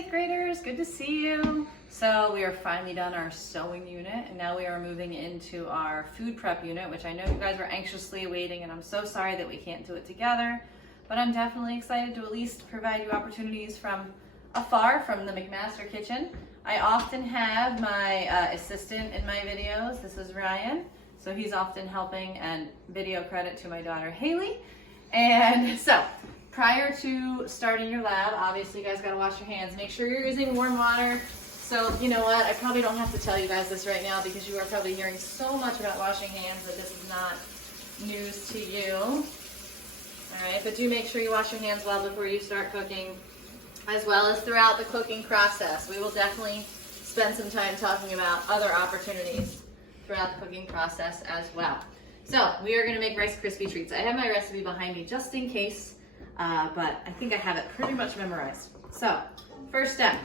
8th graders, good to see you. So we are finally done our sewing unit and now we are moving into our food prep unit, which I know you guys are anxiously awaiting, and I'm so sorry that we can't do it together, but I'm definitely excited to at least provide you opportunities from afar from the McMaster kitchen. I often have my assistant in my videos. This is Ryan. So he's often helping, and video credit to my daughter Haley. And so prior to starting your lab, obviously you guys gotta wash your hands. Make sure you're using warm water. So you know what, I probably don't have to tell you guys this right now because you are probably hearing so much about washing hands that this is not news to you. All right, but do make sure you wash your hands well before you start cooking, as well as throughout the cooking process. We will definitely spend some time talking about other opportunities throughout the cooking process as well. So we are gonna make Rice Krispie treats. I have my recipe behind me just in case, but I think I have it pretty much memorized. So first step,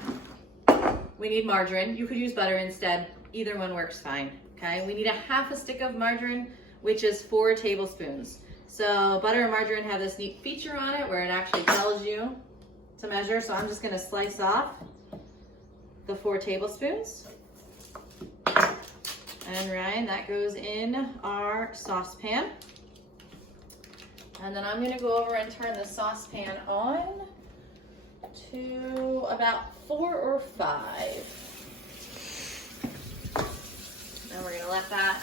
we need margarine. You could use butter instead. Either one works fine, okay? We need a half a stick of margarine, which is 4 tablespoons. So butter and margarine have this neat feature on it where it actually tells you to measure. So I'm just gonna slice off the 4 tablespoons. And Ryan, that goes in our saucepan. And then I'm gonna go over and turn the saucepan on to about 4 or 5. And we're gonna let that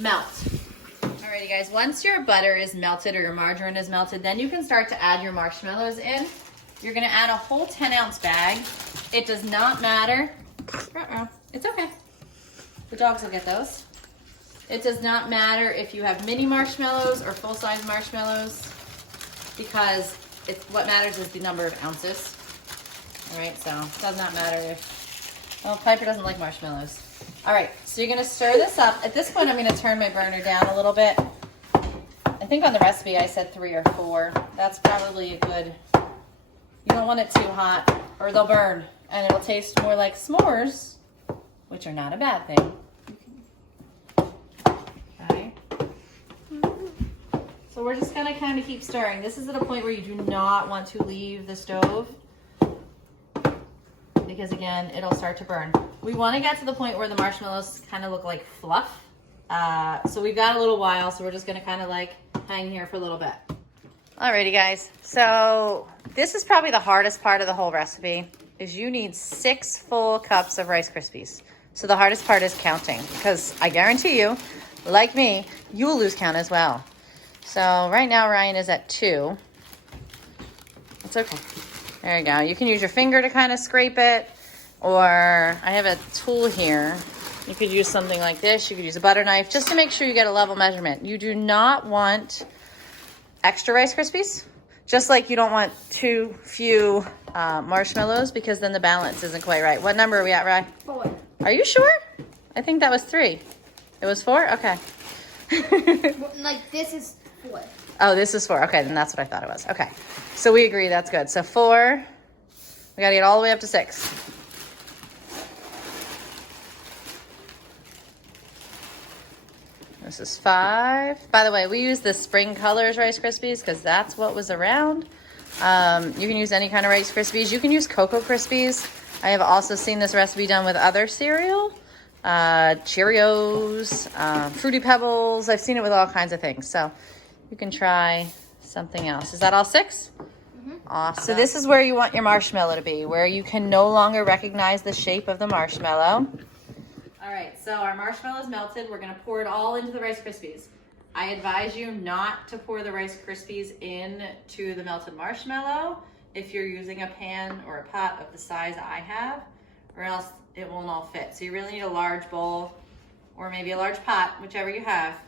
melt. Alrighty guys, once your butter is melted or your margarine is melted, then you can start to add your marshmallows in. You're gonna add a whole 10-ounce bag. It does not matter. It's okay. The dogs will get those. It does not matter if you have mini marshmallows or full-size marshmallows, because what matters is the number of ounces. All right, so it does not matter if, oh, Piper doesn't like marshmallows. All right, so you're gonna stir this up. At this point, I'm gonna turn my burner down a little bit. I think on the recipe I said 3 or 4. That's probably a good, you don't want it too hot or they'll burn and it'll taste more like s'mores, which are not a bad thing. Okay. So we're just gonna kind of keep stirring. This is at a point where you do not want to leave the stove because again, it'll start to burn. We want to get to the point where the marshmallows kind of look like fluff. So we've got a little while, so we're just gonna kind of like hang here for a little bit. Alrighty guys, so this is probably the hardest part of the whole recipe, is you need 6 full cups of Rice Krispies. So the hardest part is counting, because I guarantee you, like me, you will lose count as well. So right now Ryan is at 2. It's okay. There you go. You can use your finger to kind of scrape it, or I have a tool here. You could use something like this. You could use a butter knife just to make sure you get a level measurement. You do not want extra Rice Krispies, just like you don't want too few marshmallows, because then the balance isn't quite right. What number are we at, Rye? 4. Are you sure? I think that was 3. It was 4? Okay. Like this is 4. Oh, this is 4. Okay, then that's what I thought it was. Okay. So we agree, that's good. So 4, we gotta get all the way up to 6. This is 5. By the way, we use the Spring Colors Rice Krispies because that's what was around. You can use any kind of Rice Krispies. You can use Cocoa Krispies. I have also seen this recipe done with other cereal. Cheerios, Fruity Pebbles. I've seen it with all kinds of things. So you can try something else. Is that all 6? Mm-hmm. Awesome. So this is where you want your marshmallow to be, where you can no longer recognize the shape of the marshmallow. All right, so our marshmallow is melted. We're gonna pour it all into the Rice Krispies. I advise you not to pour the Rice Krispies into the melted marshmallow if you're using a pan or a pot of the size I have, or else it won't all fit. So you really need a large bowl or maybe a large pot, whichever you have.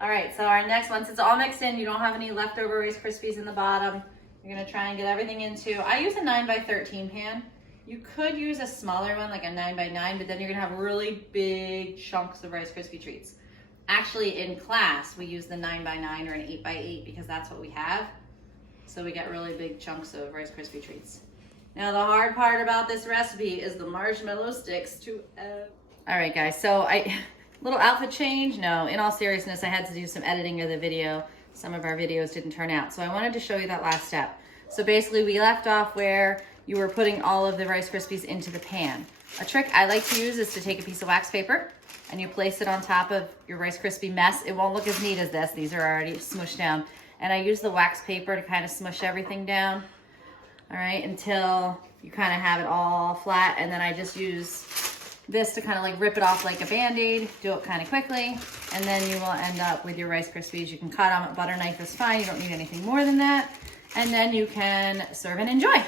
All right, so our next, once it's all mixed in, you don't have any leftover Rice Krispies in the bottom. You're gonna try and get everything into, I use a 9x13 pan. You could use a smaller one, like a 9x9, but then you're gonna have really big chunks of Rice Krispie treats. Actually, in class, we use the 9x9 or an 8x8 because that's what we have. So we get really big chunks of Rice Krispie treats. Now, the hard part about this recipe is the marshmallow sticks to All right, guys, so little outfit change. No, in all seriousness, I had to do some editing of the video. Some of our videos didn't turn out. So I wanted to show you that last step. So basically, we left off where you were putting all of the Rice Krispies into the pan. A trick I like to use is to take a piece of wax paper and you place it on top of your Rice Krispie mess. It won't look as neat as this. These are already smushed down. And I use the wax paper to kind of smush everything down, all right, until you kind of have it all flat. And then I just use this to kind of like rip it off like a Band-Aid, do it kind of quickly, and then you will end up with your Rice Krispies. You can cut them, a butter knife is fine, you don't need anything more than that. And then you can serve and enjoy.